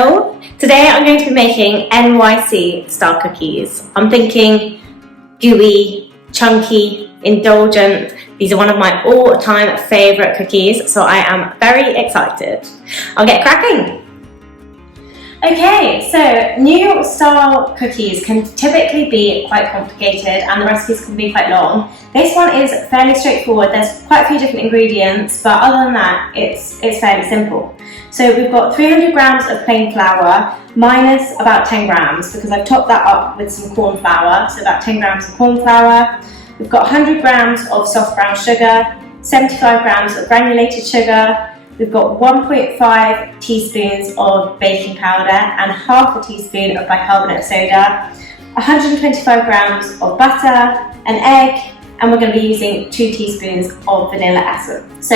channel. Today I'm going to be making NYC style cookies. I'm thinking gooey, chunky, indulgent. These are one of my all-time favourite cookies, so I am very excited. I'll get cracking. Okay, so new style cookies can typically be quite complicated and the recipes can be quite long. This one is fairly straightforward. There's quite a few different ingredients, but other than that, it's fairly simple. So we've got 300 grams of plain flour minus about 10 grams because I've topped that up with some corn flour, so about 10 grams of corn flour. We've got 100 grams of soft brown sugar, 75 grams of granulated sugar. We've got 1.5 teaspoons of baking powder and half a teaspoon of bicarbonate of soda, 125 grams of butter, an egg, and we're going to be using 2 teaspoons of vanilla essence. So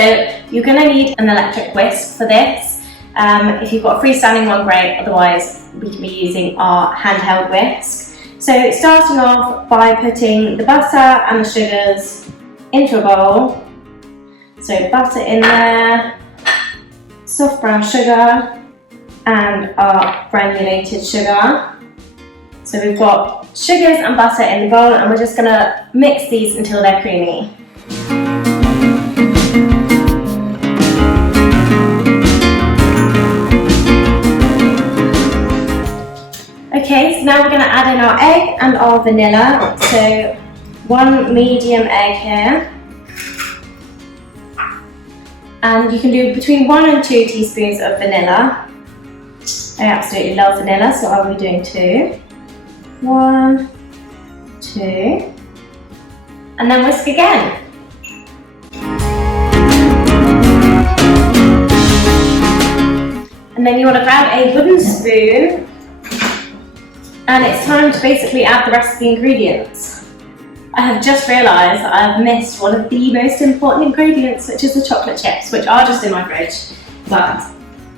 you're going to need an electric whisk for this. If you've got a freestanding one, great, otherwise we can be using our handheld whisk. So starting off by putting the butter and the sugars into a bowl. So butter in there, soft brown sugar and our granulated sugar. So we've got sugars and butter in the bowl and we're just going to mix these until they're creamy. Okay, so now we're going to add in our egg and our vanilla. So 1 medium egg here. And you can do between 1 and 2 teaspoons of vanilla. I absolutely love vanilla, so I'll be doing 2. 1, 2. And then whisk again. And then you want to grab a wooden spoon. And it's time to basically add the rest of the ingredients. I have just realised I've missed one of the most important ingredients, which is the chocolate chips, which are just in my fridge. But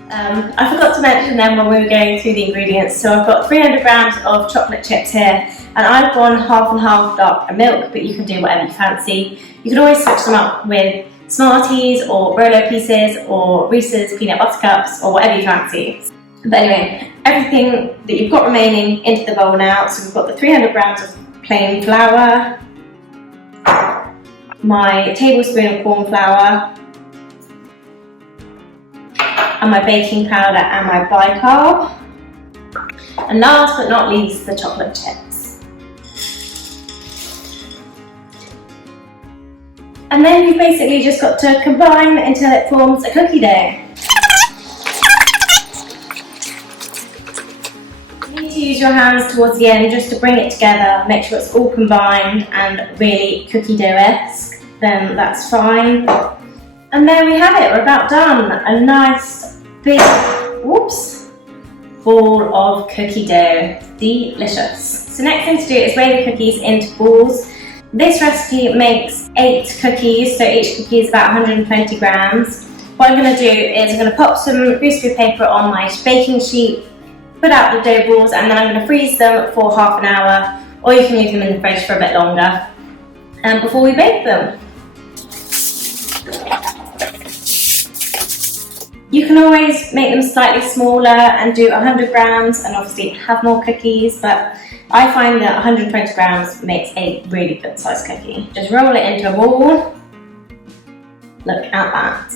I forgot to mention them when we were going through the ingredients. So I've got 300 grams of chocolate chips here, and I've gone half and half dark and milk, but you can do whatever you fancy. You can always switch them up with Smarties or Rolo pieces or Reese's peanut butter cups or whatever you fancy. But anyway, everything that you've got remaining into the bowl now. So we've got the 300 grams of plain flour, my tablespoon of corn flour, and my baking powder and my bicarb, and last but not least the chocolate chips. And then you've basically just got to combine until it forms a cookie dough. You need to use your hands towards the end just to bring it together, make sure it's all combined and really cookie dough-esque, then that's fine. And there we have it, we're about done. A nice big, ball of cookie dough. Delicious. So next thing to do is weigh the cookies into balls. This recipe makes 8 cookies, so each cookie is about 120 grams. What I'm going to do is I'm going to pop some greaseproof paper on my baking sheet, put out the dough balls, and then I'm going to freeze them for half an hour, or you can leave them in the fridge for a bit longer before we bake them. You can always make them slightly smaller and do 100 grams and obviously have more cookies, but I find that 120 grams makes a really good size cookie. Just roll it into a ball. Look at that.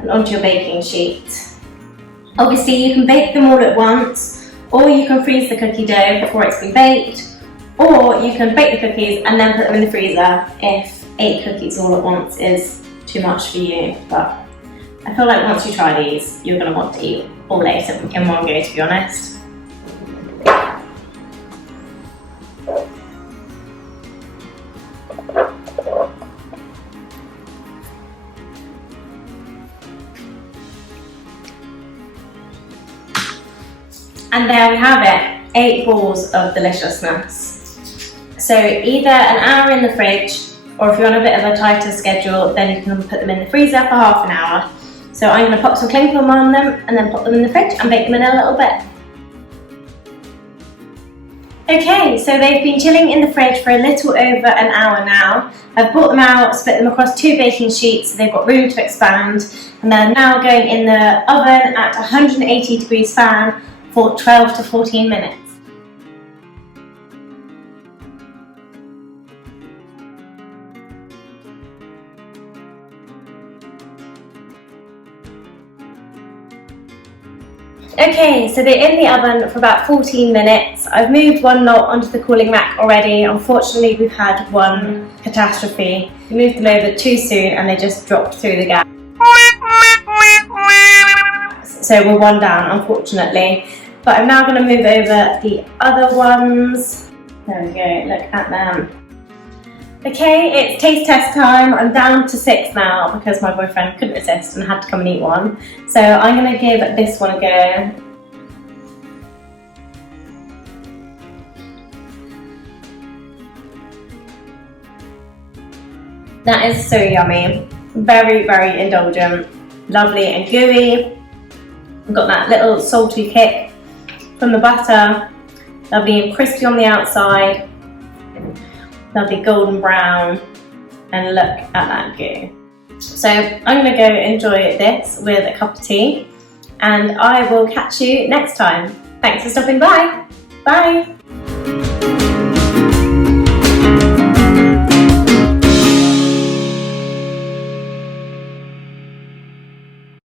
And onto your baking sheet. Obviously you can bake them all at once, or you can freeze the cookie dough before it's been baked, or you can bake the cookies and then put them in the freezer if 8 cookies all at once is too much for you. But I feel like once you try these, you're going to want to eat all 8 in one go, to be honest. And there we have it, 8 balls of deliciousness. So either an hour in the fridge, or if you're on a bit of a tighter schedule, then you can put them in the freezer for half an hour. So I'm going to pop some cling film on them and then pop them in the fridge and bake them in a little bit. Okay, so they've been chilling in the fridge for a little over an hour now. I've brought them out, split them across 2 baking sheets so they've got room to expand, and they're now going in the oven at 180 degrees fan for 12 to 14 minutes. Okay, so they're in the oven for about 14 minutes. I've moved one knot onto the cooling rack already. Unfortunately, we've had one catastrophe. We moved them over too soon and they just dropped through the gap. So we're one down, unfortunately. But I'm now going to move over the other ones. There we go, look at them. Okay, it's taste test time. I'm down to 6 now because my boyfriend couldn't resist and had to come and eat one. So I'm going to give this one a go. That is so yummy. Very, very indulgent. Lovely and gooey. I've got that little salty kick from the butter. Lovely and crispy on the outside. Lovely golden brown, and look at that goo. So I'm going to go enjoy this with a cup of tea, and I will catch you next time. Thanks for stopping by. Bye.